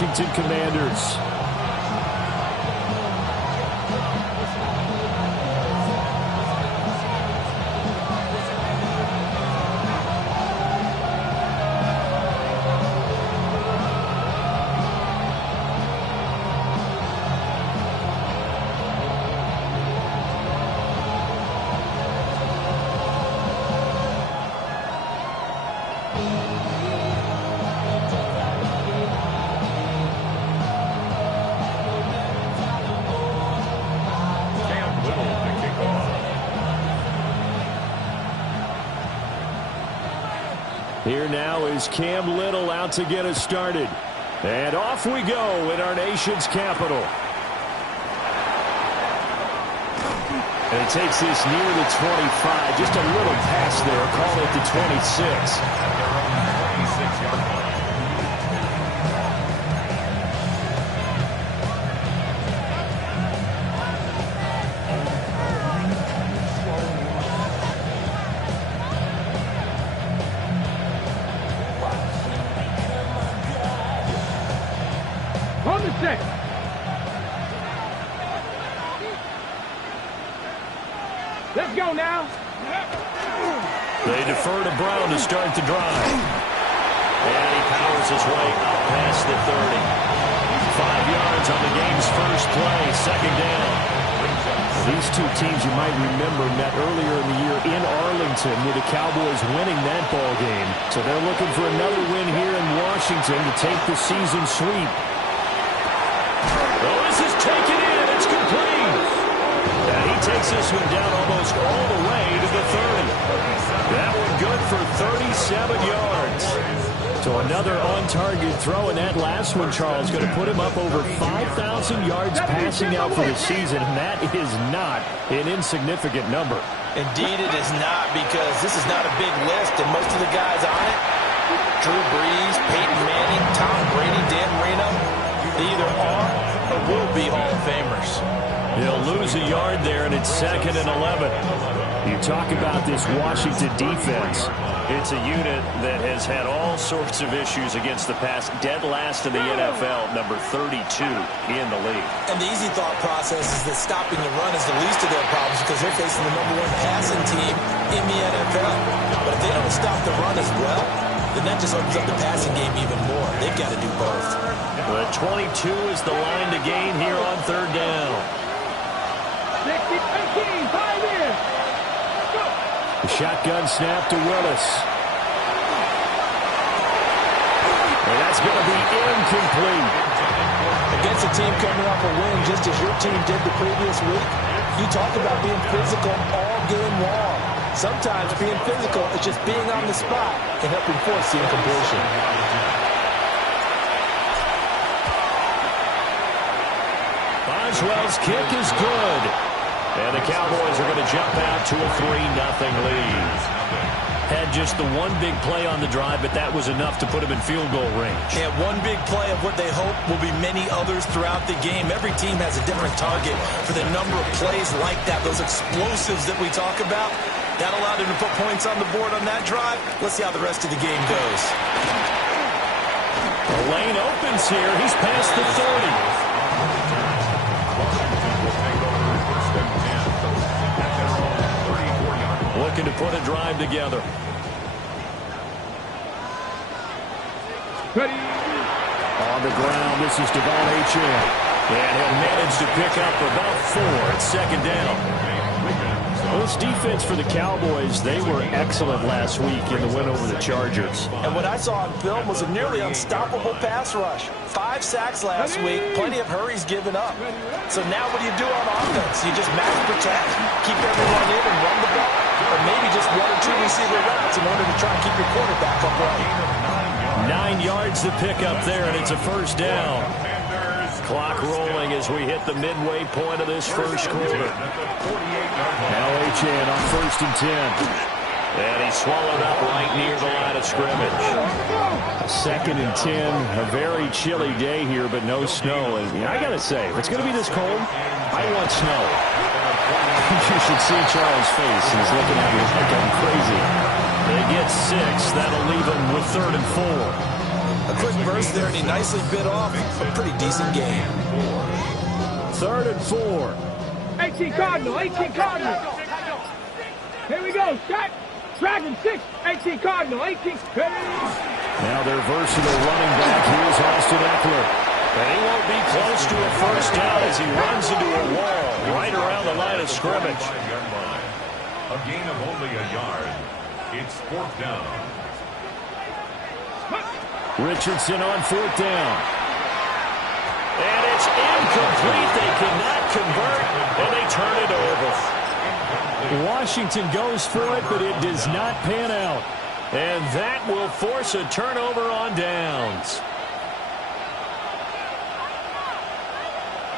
Washington Commanders. Here now is Cam Little out to get us started. And off we go in our nation's capital. And he takes this near the 25. Just a little pass there. Call it the 26. Let's go now. They defer to Brown to start the drive. And he powers his way up past the 30. 5 yards on the game's first play, second down. These two teams, you might remember, met earlier in the year in Arlington with the Cowboys winning that ball game. So they're looking for another win here in Washington to take the season sweep. Oh, this is taken in. It's complete. And he takes this one down almost all the way to the 30. That one good for 37 yards. So another on-target throw, and that last one, Charles, going to put him up over 5,000 yards passing out for the season, and that is not an insignificant number. Indeed it is not, because this is not a big list, and most of the guys on it, Drew Brees, Peyton Manning, Tom Brady, Dan Marino, they either are or will be Hall of Famers. He'll lose a yard there, and it's 2nd and 11. You talk about this Washington defense. It's a unit that has had all sorts of issues against the pass. Dead last in the NFL, number 32 in the league. And the easy thought process is that stopping the run is the least of their problems because they're facing the #1 passing team in the NFL. But if they don't stop the run as well, then that just opens up the passing game even more. They've got to do both. The 22 is the line to gain here on 3rd down. 15, 5 in. The shotgun snap to Willis. And that's going to be incomplete. Against a team coming off a win just as your team did the previous week, you talk about being physical all game long. Sometimes being physical is just being on the spot and helping force the incompletion. Boswell's kick is good. And the Cowboys are going to jump out to a 3-0 lead. Had just the one big play on the drive, but that was enough to put him in field goal range. Yeah, one big play of what they hope will be many others throughout the game. Every team has a different target for the number of plays like that, those explosives that we talk about. That allowed him to put points on the board on that drive. Let's see how the rest of the game goes. The lane opens here. He's past the 30. Looking to put a drive together. Ready. On the ground, this is Devon Achane. And he'll manage to pick up about 4 at 2nd down. Well, this defense for the Cowboys, they were excellent last week in the win over the Chargers. And what I saw on film was a nearly unstoppable pass rush. 5 sacks last week, plenty of hurries given up. So now what do you do on offense? You just max protect, keep everyone in and run the ball, or maybe just 1 or 2 receiver routes in order to try and keep your quarterback upright. 9 yards to pick up there, and it's a 1st down. Clock rolling as we hit the midway point of this first quarter. Now Achane on 1st and 10. And he's swallowed up right near the line of scrimmage. 2nd and 10, a very chilly day here, but no snow. And I got to say, if it's going to be this cold, I want snow. You should see Charles' face. He's looking at me like I'm crazy. They get 6. That'll leave them with 3rd and 4. A quick burst there, and he nicely bit off a pretty decent game. 3rd and 4. 18 Cardinal, 18 Cardinal. Here we go, shot. Dragon 6, 18 Cardinal, 18. Now their versatile running back, here's Austin Eckler. And he won't be close to a first down as he runs into a wall right around the line of scrimmage. A gain of only a yard. It's 4th down. Richardson on 4th down. And it's incomplete. They cannot convert, and they turn it over. Washington goes for it, but it does not pan out. And that will force a turnover on downs.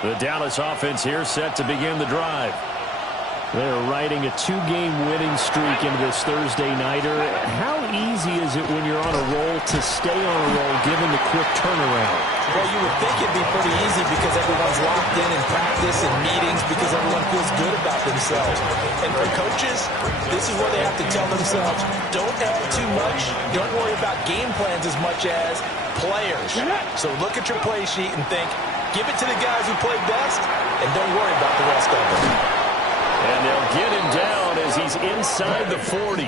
The Dallas offense here set to begin the drive. They're riding a 2-game winning streak into this Thursday nighter. How easy is it when you're on a roll to stay on a roll given the quick turnaround? Well, you would think it'd be pretty easy because everyone's locked in practice and meetings because everyone feels good about themselves. And for coaches, this is where they have to tell themselves, don't add too much. Don't worry about game plans as much as players. So look at your play sheet and think, give it to the guys who play best, and don't worry about the rest of them. And they'll get him down as he's inside the 40.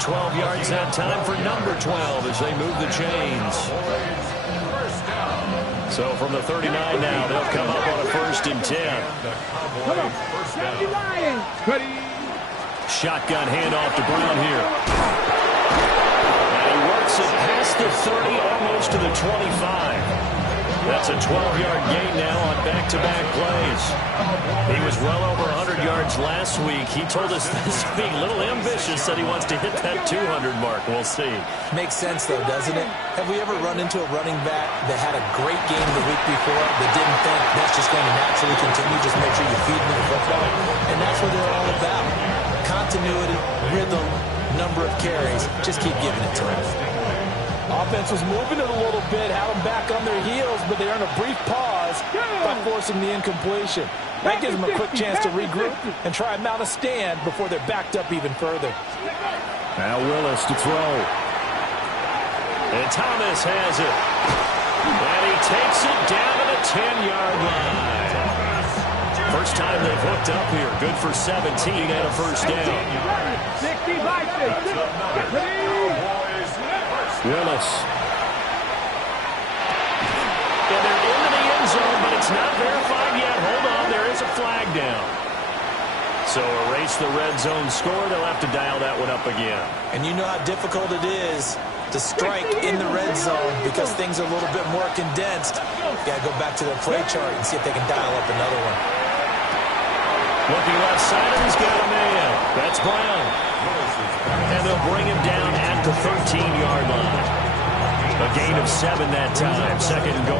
12 yards that time for number 12 as they move the chains. So from the 39 now, they'll come up on a 1st and 10. Come on, Shotgun handoff to Brown here. And he works it past the 30, almost to the 25. That's a 12-yard gain now on back-to-back plays. He was well over 100 yards last week. He told us this week, a little ambitious, said he wants to hit that 200 mark. We'll see. Makes sense, though, doesn't it? Have we ever run into a running back that had a great game the week before that didn't think that's just going to naturally continue? Just make sure you feed me the football. And that's what they're all about. Continuity, rhythm, number of carries. Just keep giving it to them. Offense was moving it a little bit, had them back on their heels, but they earned a brief pause by forcing the incompletion. That gives them a quick chance to regroup and try and mount a stand before they're backed up even further. Now Willis to throw. And Thomas has it. And he takes it down to the 10-yard line. First time they've hooked up here. Good for 17 and a first down. 60-60. Willis. And they're into the end zone, but it's not verified yet. Hold on, there is a flag down. So erase the red zone score. They'll have to dial that one up again. And you know how difficult it is to strike in the red zone because things are a little bit more condensed. Got to go back to their play chart and see if they can dial up another one. Looking left side, and he's got a man. That's Brown. And they'll bring him down at the 13-yard line. A gain of 7 that time. 2nd and goal.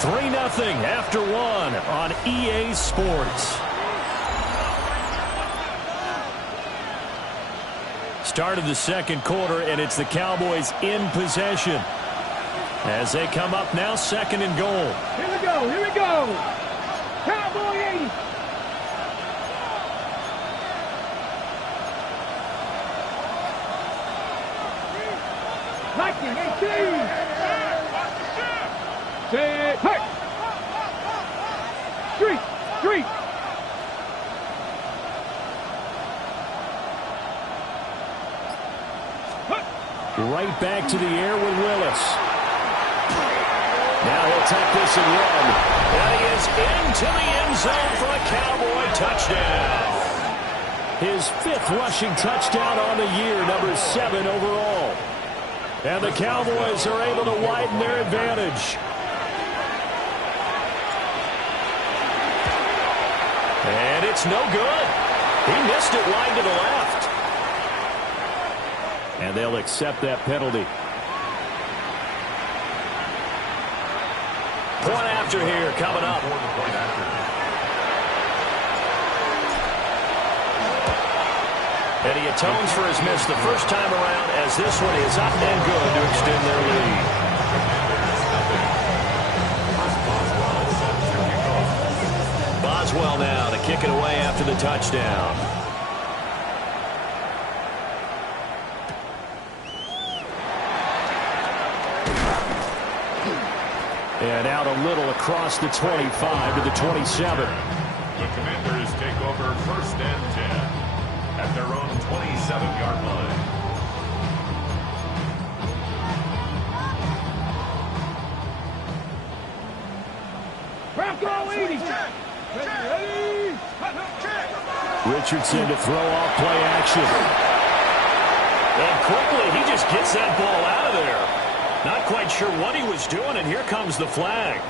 3-0 after 1 on EA Sports. Start of the 2nd quarter, and it's the Cowboys in possession. As they come up now, 2nd and goal. Here we go, here we go. Cowboy 80. Lightning 18. Set, hurt. Street. Right back to the air with Willis. Now he'll take this and run. And he is into the end zone for a Cowboy touchdown. His 5th rushing touchdown on the year, number 7 overall. And the Cowboys are able to widen their advantage. And it's no good. He missed it wide to the left. And they'll accept that penalty. Point after here coming up. And he atones for his miss the first time around as this one is up and good to extend their lead. Boswell now to kick it away after the touchdown. And out a little across the 25 to the 27. The Commanders take over 1st and 10 at their own 27-yard line. Bronco 80. Richardson to throw off play action. And quickly, he just gets that ball out of there. Not quite sure what he was doing, and here comes the flag.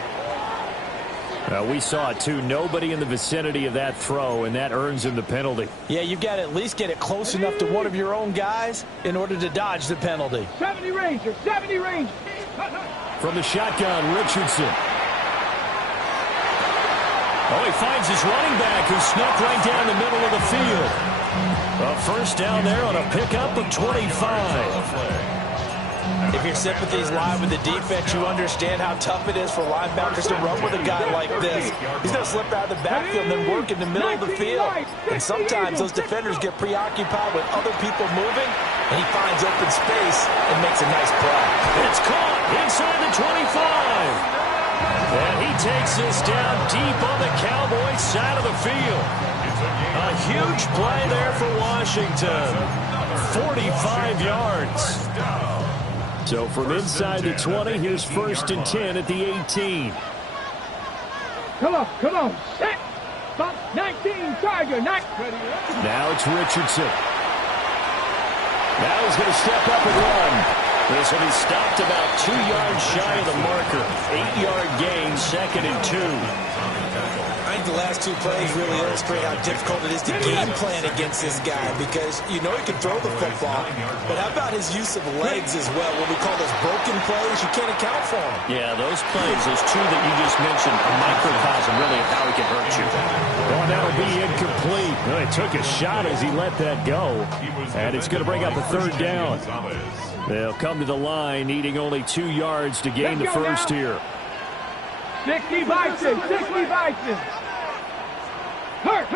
We saw it, too. Nobody in the vicinity of that throw, and that earns him the penalty. Yeah, you've got to at least get it close enough to one of your own guys in order to dodge the penalty. 70 Ranger, 70 Ranger. From the shotgun, Richardson. Oh, he finds his running back who snuck right down the middle of the field. A first down there on a pickup of 25. If your sympathies lie with the defense, you understand how tough it is for linebackers to run with a guy like this. He's going to slip out of the backfield and then work in the middle of the field. And sometimes those defenders get preoccupied with other people moving, and he finds open space and makes a nice play. It's caught inside the 25. And he takes this down deep on the Cowboys side of the field. A huge play there for Washington. 45 yards. So from inside the 20, here's 1st and 10 at the 18. Come on, set. Stop, 19, Tiger, Now it's Richardson. Now he's going to step up and run. This will be stopped about 2 yards shy of the marker. 8-yard gain, 2nd and 2. I think the last 2 plays really illustrate how difficult it is to game plan against this guy, because you know he can throw the football, but how about his use of legs as well? What we call those broken plays, you can't account for them. Yeah, those plays, those 2 that you just mentioned, a microcosm really of how he can hurt you. Well, that'll be incomplete. Well, he took a shot as he let that go, and it's going to bring up a 3rd down. They'll come to the line, needing only 2 yards to gain the first here. 60 Bison, 60 Bison. Hurt.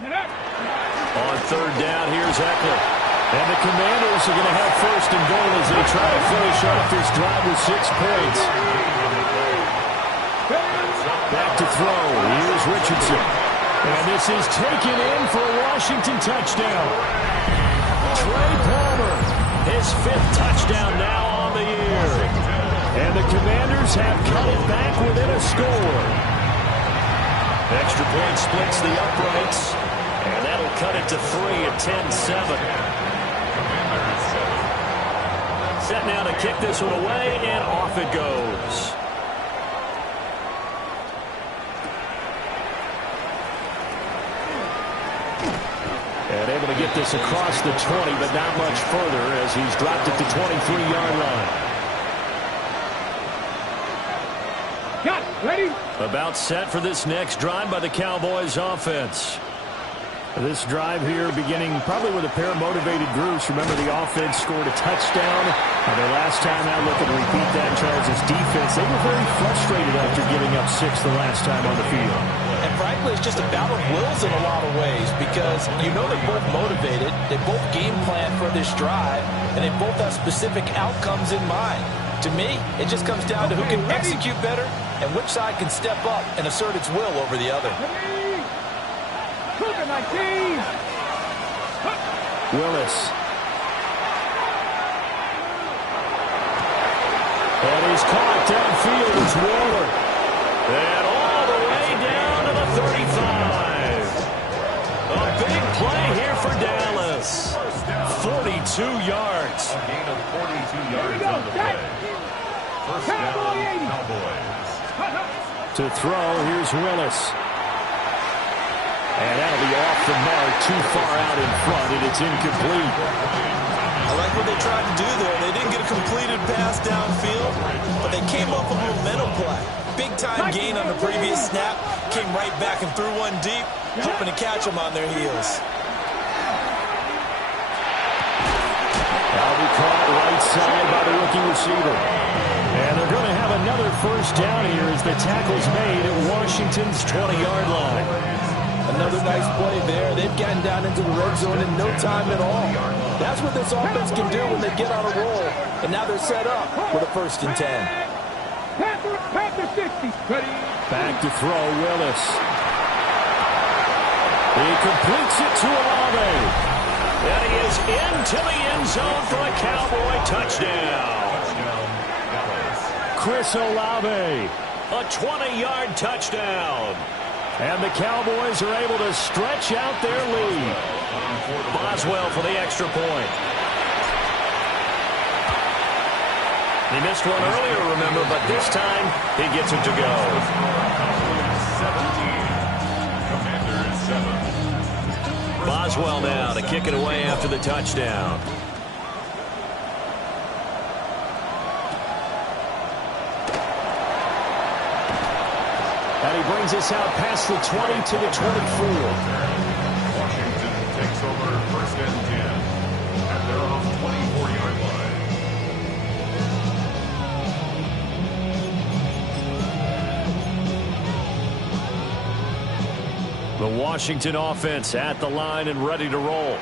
On 3rd down, here's Eckler. And the Commanders are going to have 1st and goal as they try to finish off this drive with 6 points. Back to throw. Here's Richardson. And this is taken in for a Washington touchdown. Trey Palmer, his 5th touchdown now on the year. And the Commanders have cut it back within a score. Extra point splits the uprights. And that'll cut it to 3 at 10-7. Set now to kick this one away, and off it goes. And able to get this across the 20, but not much further as he's dropped it to 23-yard line. Got it, ready? About set for this next drive by the Cowboys offense. This drive here beginning probably with a pair of motivated groups. Remember, the offense scored a touchdown. Their last time out, looking to repeat that. Charles' defense, they were very frustrated after giving up 6 the last time on the field. And frankly, it's just a battle of wills in a lot of ways, because you know they're both motivated, they both game plan for this drive, and they both have specific outcomes in mind. To me, it just comes down to who can execute better and which side can step up and assert its will over the other. Willis. And he's caught downfield. It's Waller. And all the way down to the 35. A big play here for Dallas. 42 yards. A gain of 42 yards on the play. First down, Cowboys. To throw, here's Willis. And that'll be off the mark, too far out in front, and it's incomplete. I like what they tried to do there. They didn't get a completed pass downfield, but they came up with a momentum play. Big-time gain on the previous snap, came right back and threw one deep, hoping to catch them on their heels. That'll be caught right side by the rookie receiver. And they're going to have another first down here as the tackle's made at Washington's 20-yard line. Another nice play there. They've gotten down into the red zone in no time at all. That's what this offense can do when they get on a roll. And now they're set up with a 1st and 10. Panther 60. Ready. Back to throw, Willis. He completes it to Olave. And he is into the end zone for a Cowboy touchdown. Chris Olave. A 20-yard touchdown. And the Cowboys are able to stretch out their lead. Boswell for the extra point. He missed one earlier, remember, but this time he gets it to go. 17. Commanders 7. Boswell now to kick it away after the touchdown. And he brings us out past the 20 to the 24. Washington takes over 1st and 10 at their own 24-yard line. The Washington offense at the line and ready to roll.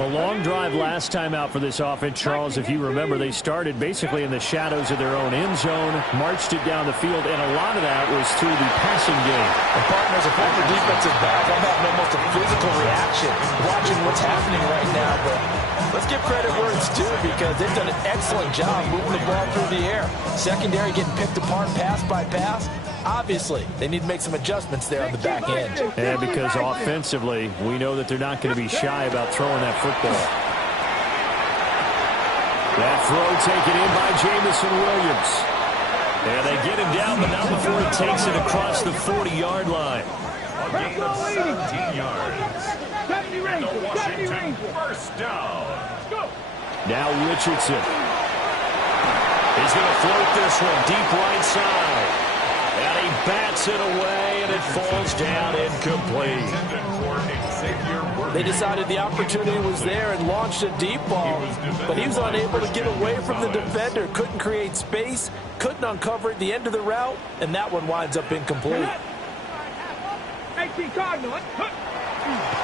A long drive last time out for this offense, Charles. If you remember, they started basically in the shadows of their own end zone, marched it down the field, and a lot of that was through the passing game. And partner, as a former defensive back, I'm having almost a physical reaction watching what's happening right now. But let's give credit where it's due because they've done an excellent job moving the ball through the air. Secondary getting picked apart pass by pass. Obviously, they need to make some adjustments there on the back end. And because offensively, we know that they're not going to be shy about throwing that football. That throw taken in by Jamison Williams. And they get him down, but not before he takes it across the 40-yard line. A gain of 17 yards. And the Washington 1st down. Now Richardson. He's going to float this one deep right side. And he bats it away, and it falls down incomplete. They decided the opportunity was there and launched a deep ball, but he was unable to get away from the defender, couldn't create space, couldn't uncover at the end of the route, and that one winds up incomplete. 18 Cardinal.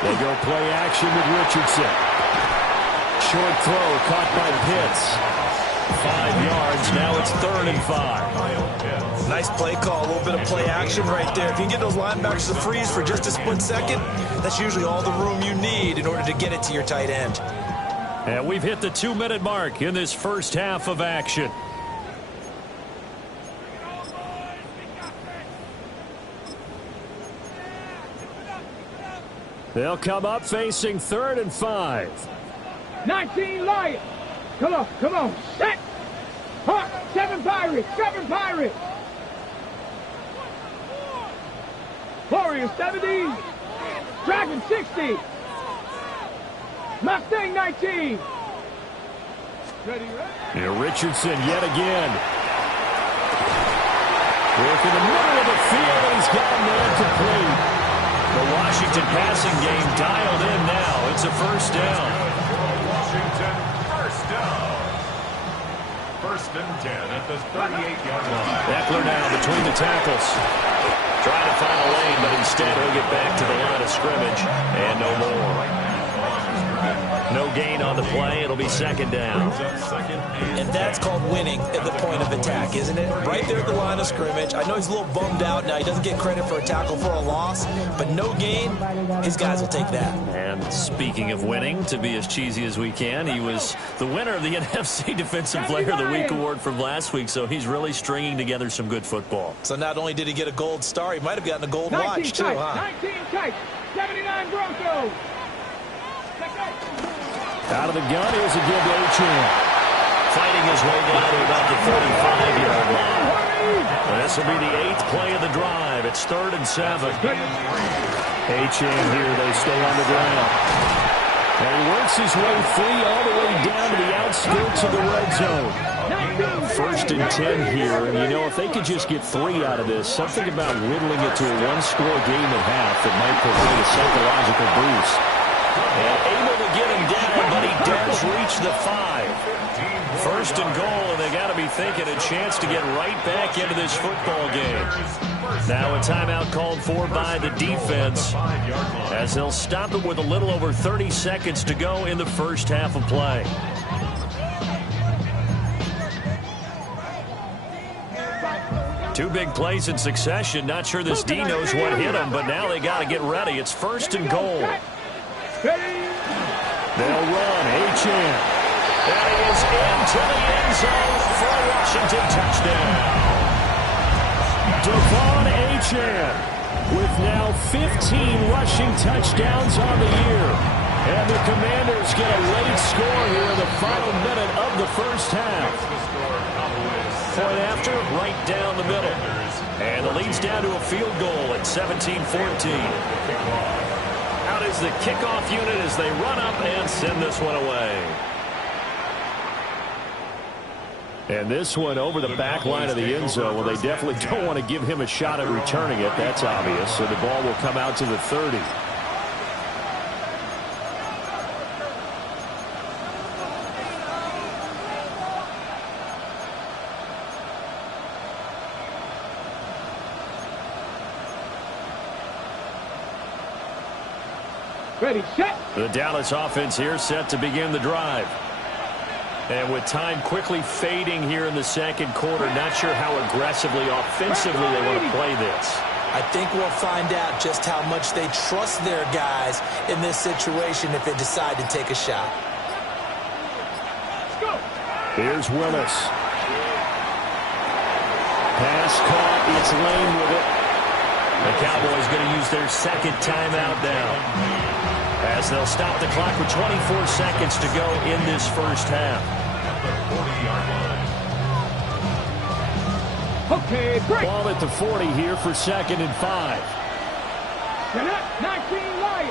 They go play action with Richardson. Short throw caught by Pitts. 5 yards, now it's 3rd and 5. Nice play call, a little bit of play action right there. If you can get those linebackers to freeze for just a split second, that's usually all the room you need in order to get it to your tight end. And we've hit the 2-minute mark in this first half of action. They'll come up facing 3rd and 5. 19 Lions. Come on. Set. Hawk, 7 Pirates. Warriors 70. Dragon 60. Mustang 19. Ready. Here Richardson yet again. Work in the middle of the field, and he's got a man complete. The Washington passing game dialed in now. It's a 1st down. Washington 1st down. 1st and 10 at the 38-yard line. Eckler now between the tackles. Trying to find a lane, but instead he'll get back to the line of scrimmage. And no more. No gain on the play. It'll be 2nd down. And that's called winning at the point of attack, isn't it? Right there at the line of scrimmage. I know he's a little bummed out now. He doesn't get credit for a tackle for a loss, but no gain, his guys will take that. And speaking of winning, to be as cheesy as we can, he was the winner of the NFC Defensive Player of the Week award from last week, so he's really stringing together some good football. So not only did he get a gold star, he might have gotten a gold watch, too, huh? 19 type. 79 Broncos. Out of the gun, here's a give to Achane. Fighting his way down to about the 45-yard line. And this will be the 8th play of the drive. It's 3rd and 7. Achane here, they stay on the ground. And he works his way free all the way down to the outskirts of the red zone. 1st and 10 here, and you know, if they could just get 3 out of this, something about whittling it to a 1-score game at half that might provide a psychological boost. And able to get him down, but he does reach reach the 5. First and goal, and they got to be thinking a chance to get right back into this football game. Now a timeout called for by the defense, as they'll stop it with a little over 30 seconds to go in the first half of play. Two big plays in succession. Not sure this D knows what hit him, but now they got to get ready. It's first and goal. They'll run. Achane. That is into the end zone for a Washington touchdown. Devon Achane with now 15 rushing touchdowns on the year. And the Commanders get a late score here in the final minute of the first half. Point after, right down the middle. And the lead's down to a field goal at 17-14. Out is the kickoff unit as they run up and send this one away. And this one over the back line of the end zone. Well, they definitely don't want to give him a shot at returning it. That's obvious. So the ball will come out to the 30. Ready, set. The Dallas offense here set to begin the drive. And with time quickly fading here in the second quarter, not sure how aggressively, offensively they want to play this. I think we'll find out just how much they trust their guys in this situation if they decide to take a shot. Let's go. Here's Willis. Pass caught. It's Lane with it. The Cowboys going to use their second timeout now, as they'll stop the clock with 24 seconds to go in this first half. Okay, break. Ball at the 40 here for 2nd and 5. 19 Lions,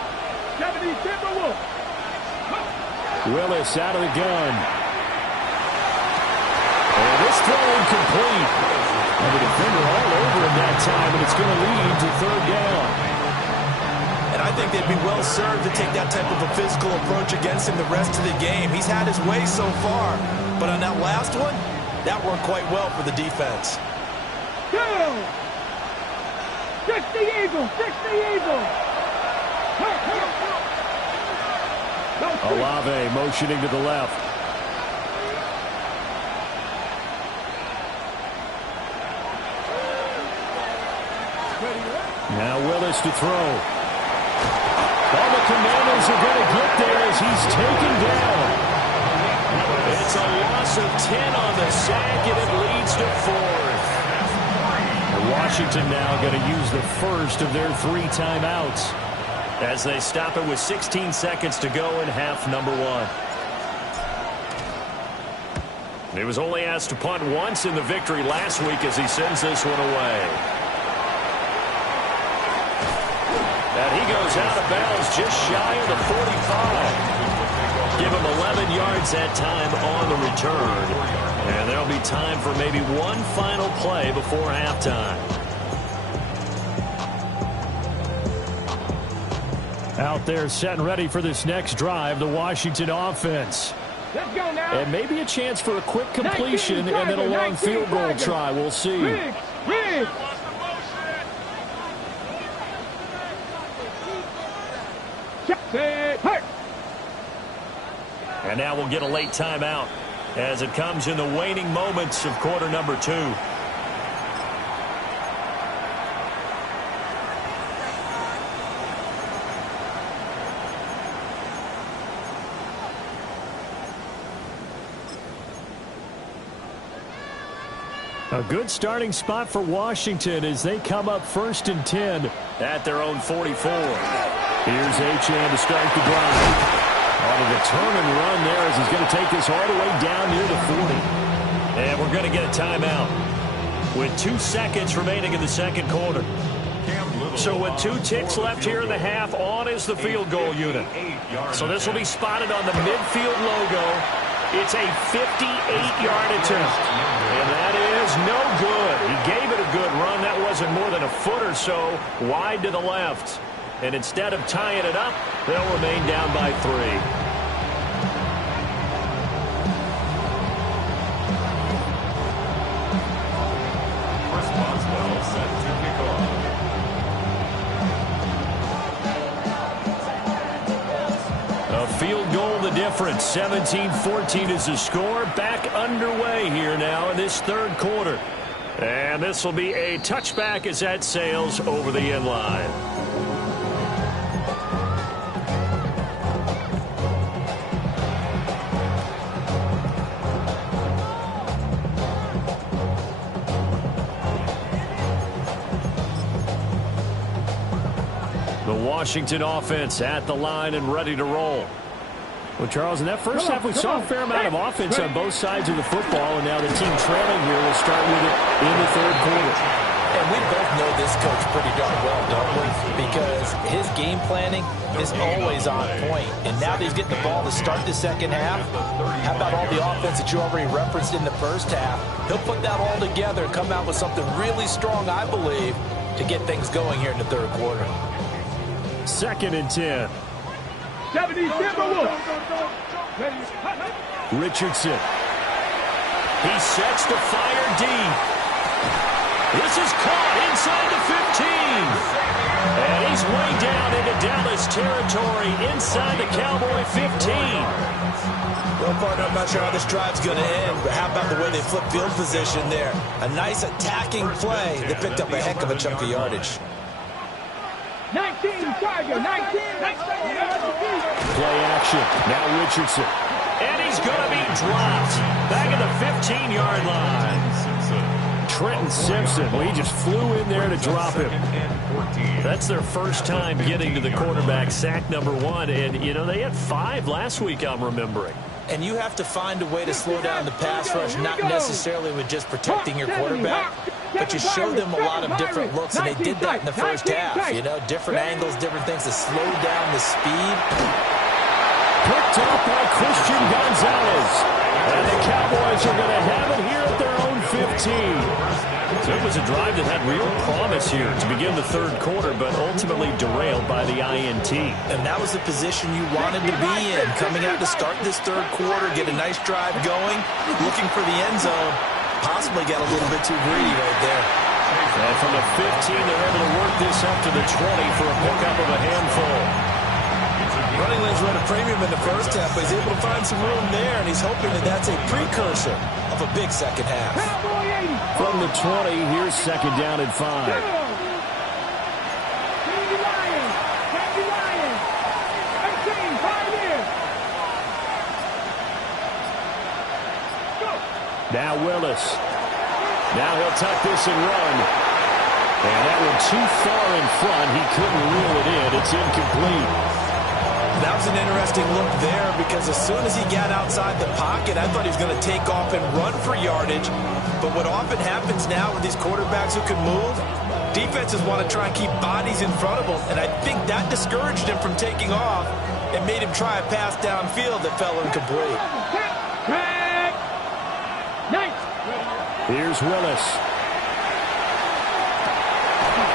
70 Timberwolves. Willis out of the gun. And this throw incomplete. And the defender all over him that time, and it's going to lead to 3rd down. And I think they'd be well served to take that type of a physical approach against him the rest of the game. He's had his way so far, but on that last one, that worked quite well for the defense. Two. 60 Eagles, 60 Eagles. Olave motioning to the left. Now Willis to throw. All the Commanders are going to get there as he's taken down. It's a loss of 10 on the sack, and it leads to 4th. Washington now going to use the first of their 3 timeouts as they stop it with 16 seconds to go in half number 1. He was only asked to punt once in the victory last week as he sends this one away. And he goes out of bounds just shy of the 45. Give him 11 yards that time on the return. And there'll be time for maybe one final play before halftime. Out there set and ready for this next drive, the Washington offense. Let's go now. And maybe a chance for a quick completion and then a long field goal try. We'll see. Riggs. And now we'll get a late timeout as it comes in the waning moments of quarter number 2. A good starting spot for Washington as they come up 1st and 10 at their own 44. Here's Achane to start the drive. On a determined run there as he's going to take this all the way down near the 40. And we're going to get a timeout with 2 seconds remaining in the second quarter. So with 2 ticks left here in the half, on is the field goal unit. So this will be spotted on the midfield logo. It's a 58-yard attempt. And that is no good. He gave it a good run. That wasn't more than a foot or so wide to the left. And instead of tying it up, they'll remain down by 3. difference. 17-14 is the score. Back underway here now in this third quarter. And this will be a touchback as that sails over the end line. The Washington offense at the line and ready to roll. Well, Charles, in that first half, we saw a fair amount of offense on both sides of the football, and now the team trailing here will start with it in the third quarter. And we both know this coach pretty darn well, don't we? Because his game planning is always on point. And now that he's getting the ball to start the second half, how about all the offense that you already referenced in the first half? He'll put that all together and come out with something really strong, I believe, to get things going here in the third quarter. 2nd and 10. 70 Timberwolves. Richardson. He sets the fire deep. This is caught inside the 15. And he's way down into Dallas territory inside the Cowboy 15. Well, partner, I'm not sure how this drive's going to end, but how about the way they flip field position there? A nice attacking play. They picked up a heck of a chunk of yardage. 19, Tiger, 19. Play action. Now Richardson. And he's going to be dropped. Back at the 15-yard line. Trenton Simpson. Well, he just flew in there to drop him. That's their first time getting to the quarterback, sack number 1. And, you know, they had 5 last week, I'm remembering. And you have to find a way to slow down the pass rush, not necessarily with just protecting your quarterback, but you show them a lot of different looks, and they did that in the first half. You know, different angles, different things to slow down the speed. Picked up by Christian Gonzalez. And the Cowboys are going to have it here at their own 15. So it was a drive that had real promise here to begin the third quarter, but ultimately derailed by the INT. And that was the position you wanted to be in, coming out to start this third quarter, get a nice drive going, looking for the end zone. Possibly got a little bit too greedy right there. And from the 15, they're able to work this up to the 20 for a pickup of a handful. Running lanes were at a premium in the first half, but he's able to find some room there, and he's hoping that that's a precursor of a big second half. From the 20, here's 2nd down and 5. Now Willis. Now he'll tuck this and run. And that one too far in front. He couldn't reel it in. It's incomplete. That was an interesting look there because as soon as he got outside the pocket, I thought he was going to take off and run for yardage. But what often happens now with these quarterbacks who can move, defenses want to try and keep bodies in front of them. And I think that discouraged him from taking off and made him try a pass downfield that fell incomplete. Here's Willis.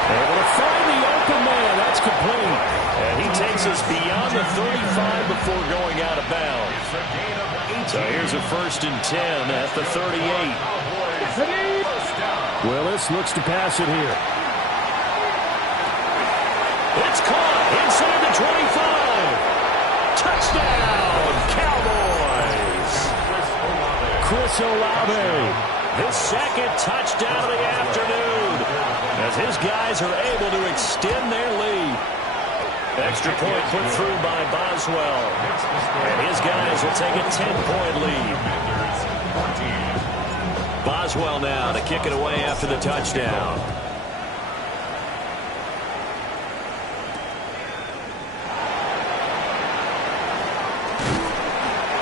Able to find the open man. That's complete. And he takes us beyond the 35 before going out of bounds. So here's a 1st and 10 at the 38. Willis looks to pass it here. It's caught inside the 25. Touchdown, Cowboys. Chris Olave. His 2nd touchdown of the afternoon as his guys are able to extend their lead. Extra point put through by Boswell. And his guys will take a 10-point lead. Boswell now to kick it away after the touchdown.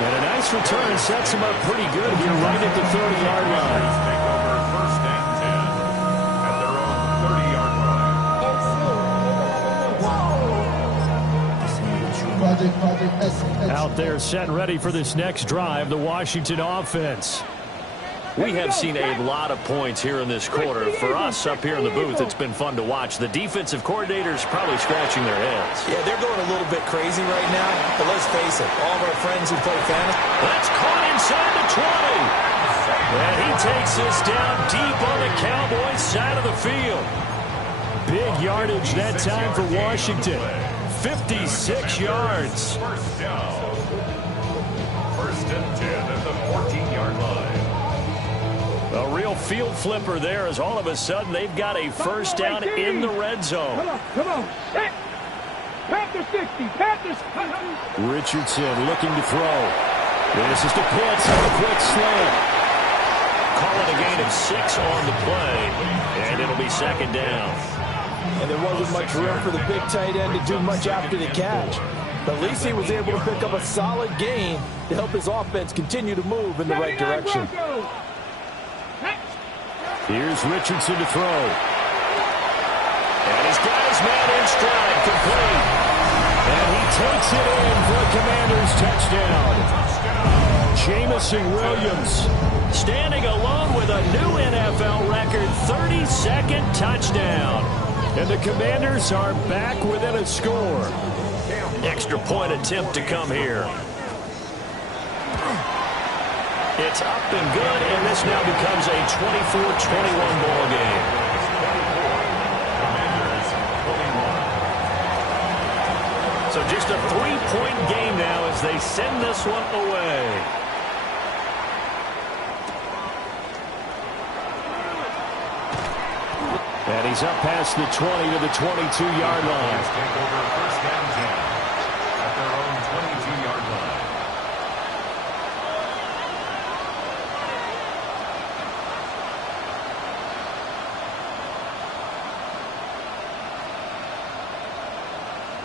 And a nice return sets him up pretty good here right at the 30-yard line. Take over 1st and 10 at their own 30-yard line. Out there set and ready for this next drive, the Washington offense. We have seen a lot of points here in this quarter. For us up here in the booth, it's been fun to watch. The defensive coordinators probably scratching their heads. Yeah, they're going a little bit crazy right now, but let's face it, all of our friends who play fantasy. That's caught inside the 20. And he takes this down deep on the Cowboys side of the field. Big yardage that time for Washington. 56 yards. and 10 at the 14-yard line. A real field flipper there as all of a sudden they've got a first down in the red zone. Come on. Hit. Panther 60. Panthers. Richardson looking to throw. This is to Pitts on a quick slant. Call it a gain of 6 on the play, and it'll be second down. And there wasn't much room for the big tight end to do much after the catch. But at least he was able to pick up a solid gain to help his offense continue to move in the right direction. Here's Richardson to throw. And he's got his man in stride, complete. And he takes it in for a Commanders touchdown. Jamison Williams standing alone with a new NFL record 32nd touchdown. And the Commanders are back within a score. Extra point attempt to come here. It's up and good, and this now becomes a 24-21 ball game. So just a 3-point game now as they send this one away. And he's up past the 20 to the 22-yard line. Take over first down 10 at their own 22-yard line.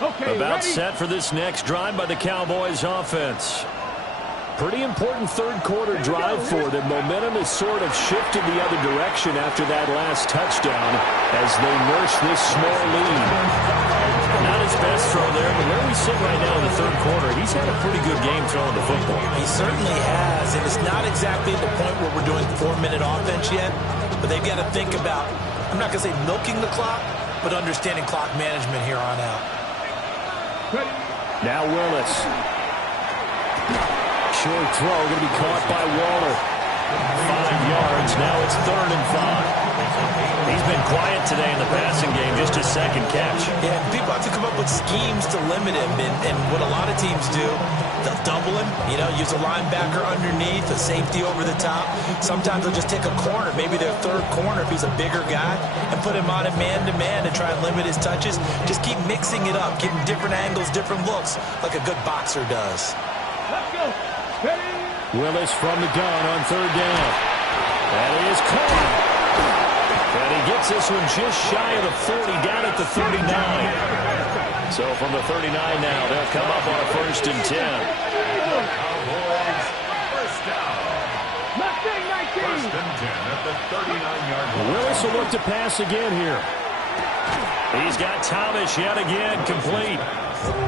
Okay, About ready? set for this next drive by the Cowboys offense. Pretty important third-quarter drive for them. Momentum has sort of shifted the other direction after that last touchdown as they nurse this small lead. Not his best throw there, but where we sit right now in the third quarter, he's had a pretty good game throwing the football. He certainly has, and it's not exactly at the point where we're doing 4-minute offense yet, but they've got to think about, I'm not going to say milking the clock, but understanding clock management here on out. Now Willis. Short throw going to be caught by Waller. 5 yards. Now it's 3rd and 5. He's been quiet today in the passing game, just his second catch. Yeah, people have to come up with schemes to limit him, and what a lot of teams do, they'll double him, use a linebacker underneath, a safety over the top. Sometimes they'll just take a corner, maybe their third corner if he's a bigger guy, and put him on a man-to-man and try and limit his touches. Just keep mixing it up, giving different angles, different looks, like a good boxer does. Let's go. Ready? Willis from the gun on 3rd down. That is caught. And he gets this one just shy of the 40, down at the 39. So from the 39 now, they'll come up on a 1st and 10. First down. First and 10 at the 39-yard line. Willis will look to pass again here. He's got Thomas yet again complete.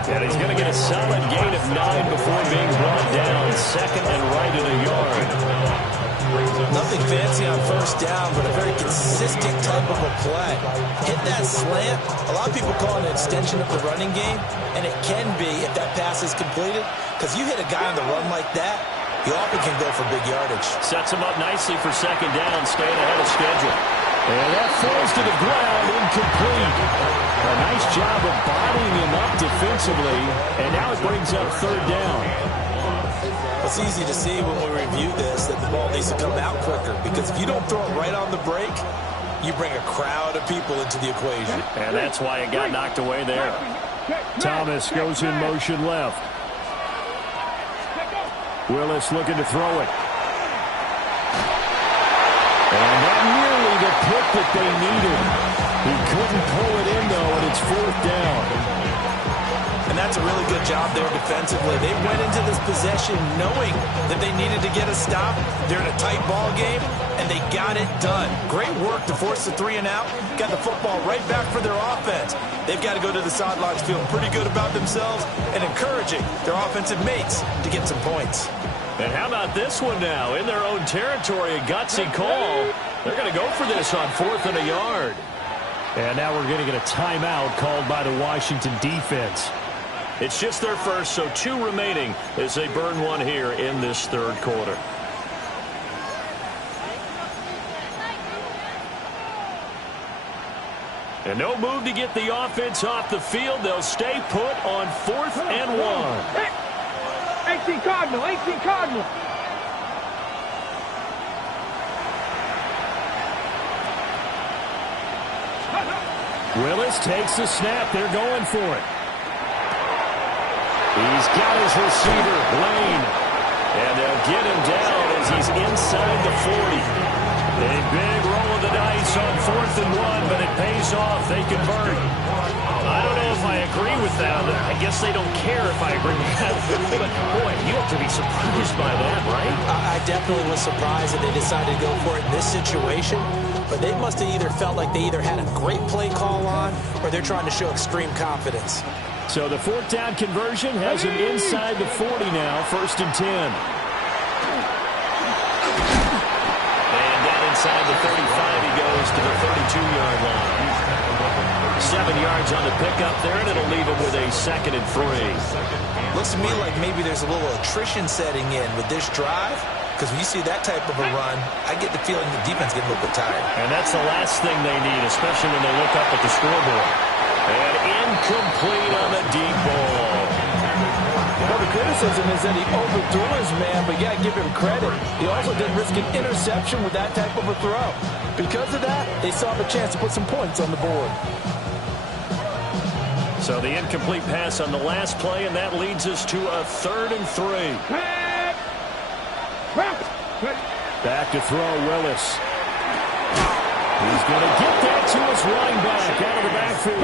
And he's going to get a solid gain of 9 before being brought down. 2nd and right at a yard. Nothing fancy on first down, but a very consistent type of a play. Hit that slant. A lot of people call it an extension of the running game, and it can be if that pass is completed, because you hit a guy on the run like that, he often can go for big yardage. Sets him up nicely for 2nd down, staying ahead of schedule. And that falls to the ground, incomplete. A nice job of bodying him up defensively, and now it brings up 3rd down. It's easy to see when we review this that the ball needs to come out quicker, because if you don't throw it right on the break, you bring a crowd of people into the equation. And that's why it got knocked away there. Thomas goes in motion left. Willis looking to throw it. And that nearly the pick that they needed. He couldn't pull it in, though, and it's 4th down. And that's a really good job there defensively. They went into this possession knowing that they needed to get a stop. They're in a tight ball game, and they got it done. Great work to force the 3 and out. Got the football right back for their offense. They've got to go to the sidelines feeling pretty good about themselves and encouraging their offensive mates to get some points. And how about this one now? In their own territory, a gutsy call. They're going to go for this on 4th and a yard. And now we're going to get a timeout called by the Washington defense. It's just their first, so 2 remaining as they burn one here in this 3rd quarter. And no move to get the offense off the field. They'll stay put on 4th and 1. 18 Cardinal, 18 Cardinal. Willis takes the snap. They're going for it. He's got his receiver, Lane. And they'll get him down as he's inside the 40. A big roll of the dice on 4th and 1, but it pays off. They convert. I don't know if I agree with that. I guess they don't care if I agree with that. But, boy, you have to be surprised by that, right? I definitely was surprised that they decided to go for it in this situation. But they must have either felt like they either had a great play call on or they're trying to show extreme confidence. So the 4th down conversion has him inside the 40 now, 1st and 10. And down inside the 35, he goes to the 32-yard line. 7 yards on the pickup there, and it'll leave him with a 2nd and 3. Looks to me like maybe there's a little attrition setting in with this drive. Because when you see that type of a run, I get the feeling the defense getting a little bit tired. And that's the last thing they need, especially when they look up at the scoreboard. And incomplete on the deep ball. Well, the criticism is that he overthrew his man, but you got to give him credit. He also didn't risk an interception with that type of a throw. Because of that, they saw the chance to put some points on the board. So the incomplete pass on the last play, and that leads us to a 3rd and 3. Back to throw, Willis. He's going to get that to his running back out of the backfield.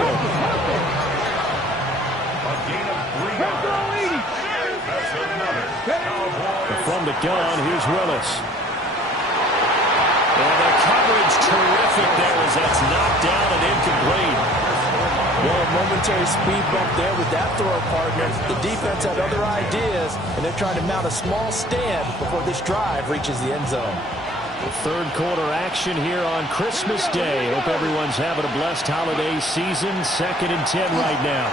From the gun, here's Willis. And the coverage terrific there as that's knocked down and incomplete. Well, a momentary speed bump there with that throw, partner. The defense had other ideas, and they're trying to mount a small stand before this drive reaches the end zone. The 3rd quarter action here on Christmas Day. Hope everyone's having a blessed holiday season. 2nd and 10 right now.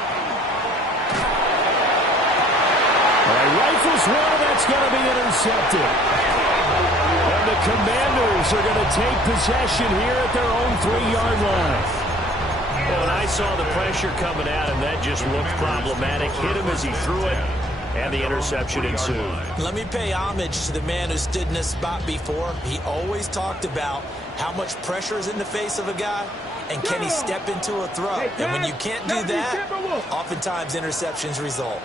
All right, rifles one, that's going to be intercepted. And the Commanders are going to take possession here at their own 3-yard line. When I saw the pressure coming at him, that just looked problematic. Hit him as he threw it, and the interception ensued. Let me pay homage to the man who stood in this spot before. He always talked about how much pressure is in the face of a guy, and can he step into a throw. And when you can't do that, oftentimes interceptions result.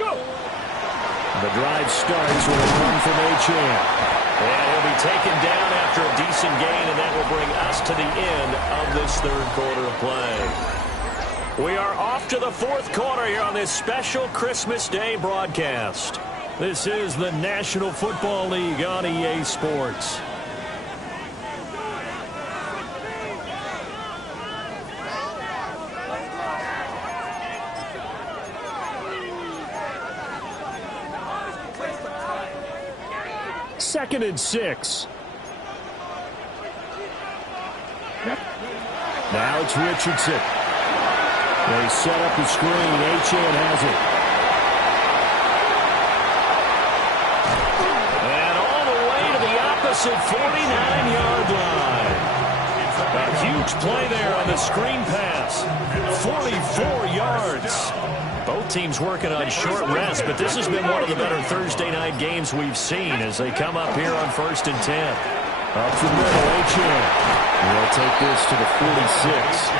The drive starts with a run from Achane. And he'll be taken down after a decent gain, and that will bring us to the end of this 3rd quarter of play. We are off to the 4th quarter here on this special Christmas Day broadcast. This is the National Football League on EA Sports. Second and 6. Now it's Richardson. They set up the screen. Achane has it. And all the way to the opposite 49-yard line. A huge play there on the screen pass. 44 yards. Both teams working on short rest, but this has been one of the better Thursday night games we've seen as they come up here on 1st and 10. Up the middle, Achane. They'll take this to the 46.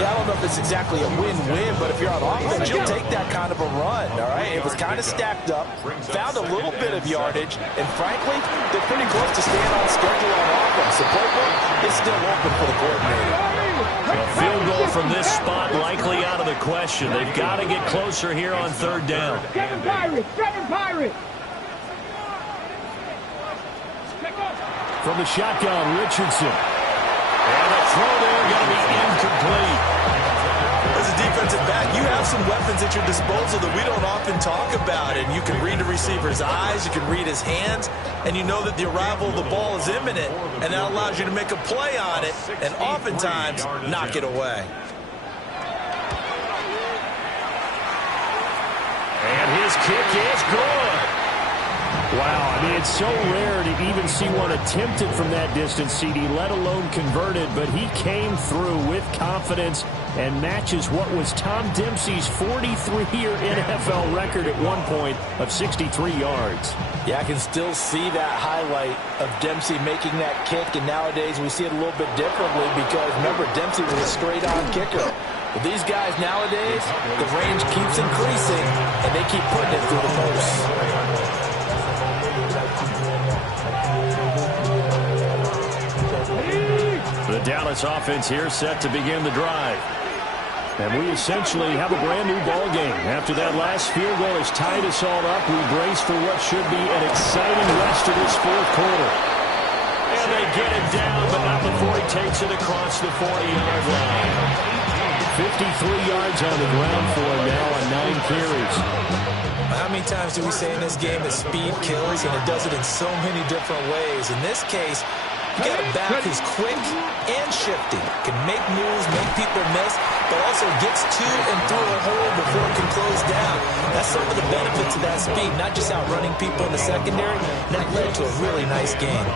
Yeah, I don't know if it's exactly a win-win, but if you're on offense, you'll take that kind of a run, all right? It was kind of stacked up, found a little bit of yardage, and frankly, they're pretty close to staying on schedule on offense. The playbook is still open for the coordinator. A field goal from this spot likely out of the question. They've got to get closer here on 3rd down. 7 Pirates, 7 Pirates. From the shotgun, Richardson. And the throw there going to be incomplete. As a defensive back, you have some weapons at your disposal that we don't often talk about. And you can read the receiver's eyes, you can read his hands, and you know that the arrival of the ball is imminent. And that allows you to make a play on it and oftentimes knock it away. And his kick is good. Wow, I mean, it's so rare to even see one attempted from that distance, CD, let alone converted, but he came through with confidence and matches what was Tom Dempsey's 43-year NFL record at one point of 63 yards. Yeah, I can still see that highlight of Dempsey making that kick, and nowadays we see it a little bit differently because, remember, Dempsey was a straight-on kicker. But these guys nowadays, the range keeps increasing, and they keep putting it through the post. The Dallas offense here set to begin the drive. And we essentially have a brand-new ball game. After that last field goal has tied us all up, we brace for what should be an exciting rest of this fourth quarter. And they get it down, but not before he takes it across the 40-yard line. 53 yards on the ground for him now on 9 carries. How many times do we say in this game that speed kills, and it does it in so many different ways? In this case, you got a back who's quick and shifty, can make moves, make people miss, but also gets to and through a hole before it can close down. That's some of the benefits of that speed, not just outrunning people in the secondary. That led to a really nice game.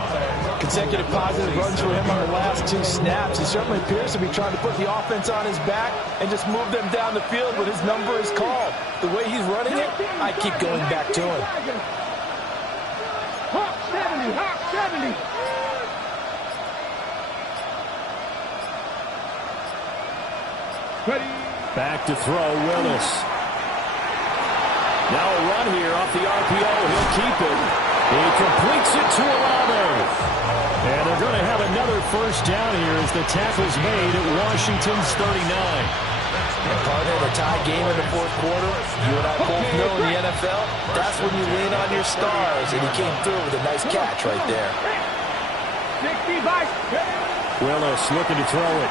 Consecutive positive runs for him on the last 2 snaps. He certainly appears to be trying to put the offense on his back and just move them down the field when his number is called. The way he's running it, I keep going back to him. Hawk 70, Hawk 70. Ready. Back to throw, Willis. Now a run here off the RPO. He'll keep it. He completes it to Olave. And they're going to have another first down here as the tackle's made at Washington's 39. And partner, in a tie game in the fourth quarter, you and I both know in the NFL, that's when you lean on your stars, and he came through with a nice catch right there. 60 by. Willis looking to throw it.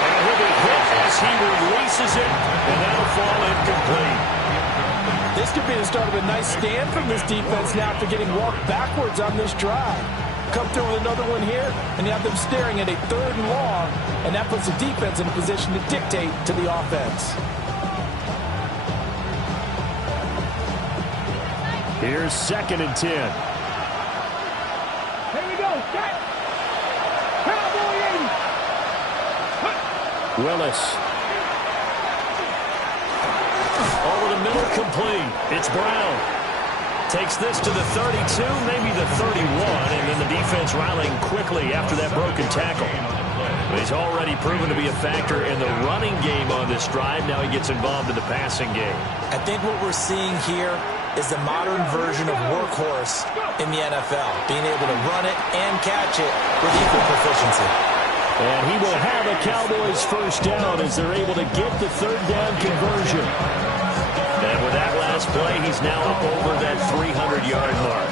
And he'll be hit as he releases it, and that'll fall incomplete. This could be the start of a nice stand from this defense now after getting walked backwards on this drive. Come through with another one here, and you have them staring at a 3rd and long, and that puts the defense in a position to dictate to the offense. Here's 2nd and 10. Here we go. Set. Cowboy 80. Willis. Over the middle, complete. It's Brown. Takes this to the 32, maybe the 31, and then the defense rallying quickly after that broken tackle. But he's already proven to be a factor in the running game on this drive. Now he gets involved in the passing game. I think what we're seeing here is the modern version of workhorse in the NFL, being able to run it and catch it with equal proficiency. And he will have a Cowboys first down as they're able to get the 3rd down conversion. And with that last play, he's now up over that 300-yard mark.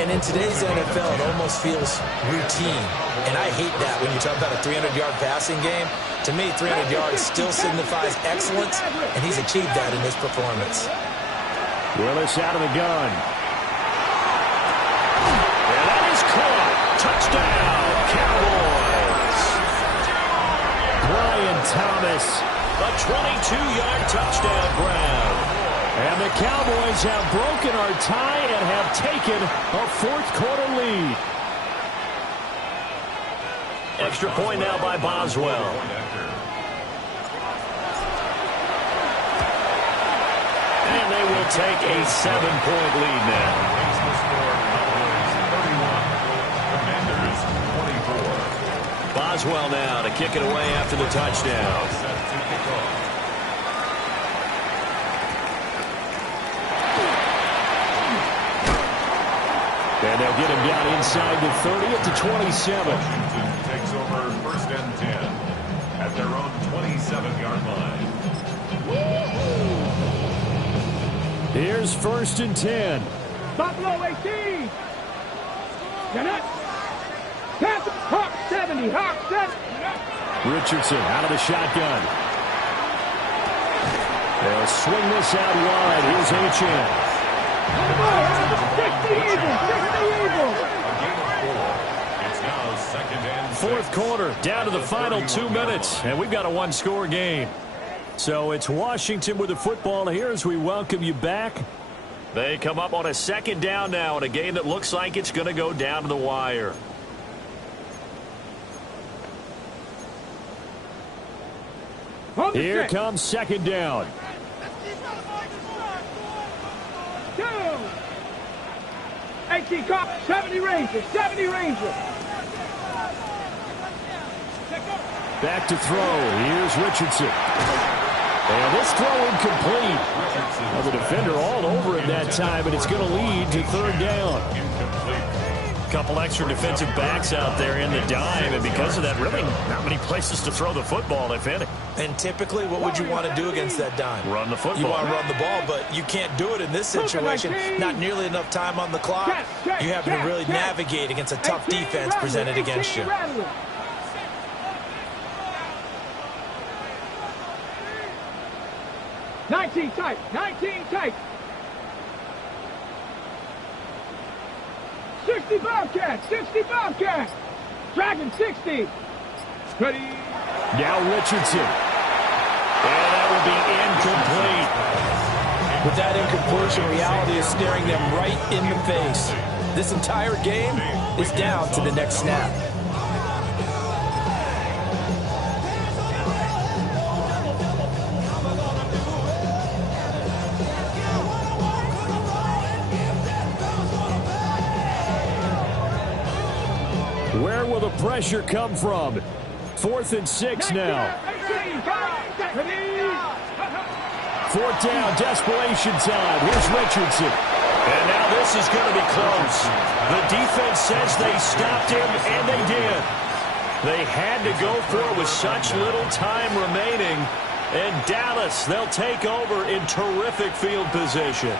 And in today's NFL, it almost feels routine. And I hate that when you talk about a 300-yard passing game. To me, 300 yards still signifies excellence, and he's achieved that in this performance. Willis out of the gun. And that is caught. Touchdown, Cowboys. Brian Thomas. A 22-yard touchdown grab. And the Cowboys have broken our tie and have taken a 4th quarter lead. Extra point now by Boswell. And they will take a 7-point lead now. Boswell now to kick it away after the touchdown. And they'll get him down inside the 30 at the 27. Washington takes over 1st and 10 at their own 27-yard line. Here's 1st and 10. Buffalo 18. Cannot. Pass. Hawk 70. Hawk 70. Richardson out of the shotgun. They'll swing this out wide. Here's H.N. 60 evil. 60 evil. It's now 2nd and 6. 4th quarter, down to the final 2 minutes, and we've got a 1-score game. So it's Washington with the football here as we welcome you back. They come up on a second down now in a game that looks like it's going to go down to the wire. Here comes second down. 18 cop, 70 Ranger, 70 Ranger. Back to throw. Here's Richardson. And this throw incomplete. Well, the defender all over it that time, and it's going to lead to third down. A couple extra defensive backs out there in the dime, and because of that, really not many places to throw the football, if any. And typically, what would you want to do against that dime? Run the football. You want to run the ball, but you can't do it in this situation. Not nearly enough time on the clock. You have to really navigate against a tough defense presented against you. 19 tight, 19 tight. 60 Bobcats, 60 Bobcats. Dragon 60. Ready. Now Richardson. And that will be incomplete. With that incompletion, reality is staring them right in the face. This entire game is down to the next snap. Where will the pressure come from? 4th and 6 now. 4th down, desperation time. Here's Richardson. And now this is going to be close. The defense says they stopped him, and they did. They had to go for it with such little time remaining. And Dallas, they'll take over in terrific field position.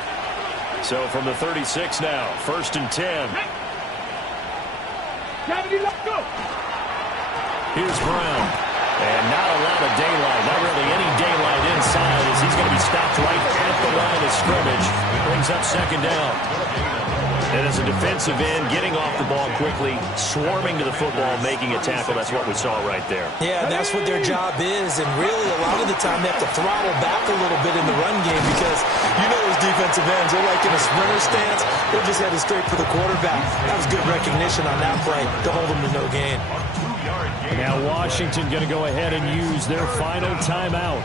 So from the 36 now, 1st and 10. Here's Brown. And not a lot of daylight, not really any daylight inside, as he's going to be stopped right at the line of scrimmage. Brings up second down. And as a defensive end, getting off the ball quickly, swarming to the football, making a tackle. That's what we saw right there. Yeah, and that's what their job is. And really, a lot of the time, they have to throttle back a little bit in the run game because you know those defensive ends, they're like in a sprinter stance. They're just headed straight for the quarterback. That was good recognition on that play to hold them to no gain. Now Washington going to go ahead and use their final timeout,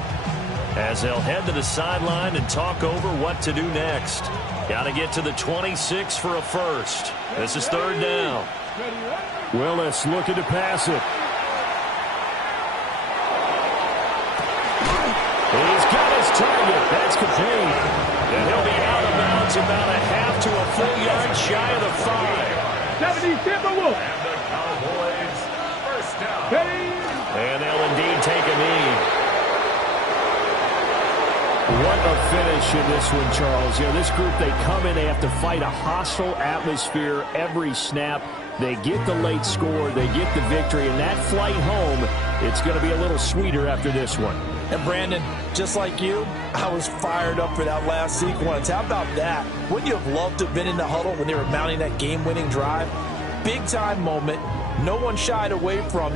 as they'll head to the sideline and talk over what to do next. Got to get to the 26 for a first. This is third down. Willis looking to pass it. He's got his target. That's complete. And he'll be out of bounds about a half to a full yard shy of the 5. 70 Timberwolves. And the Cowboys, first down. And they'll indeed take a knee. What a finish in this one, Charles. You know, this group, they come in, they have to fight a hostile atmosphere every snap. They get the late score, they get the victory, and that flight home, it's going to be a little sweeter after this one. And Brandon, just like you, I was fired up for that last sequence. How about that? Wouldn't you have loved to have been in the huddle when they were mounting that game-winning drive? Big-time moment. No one shied away from it.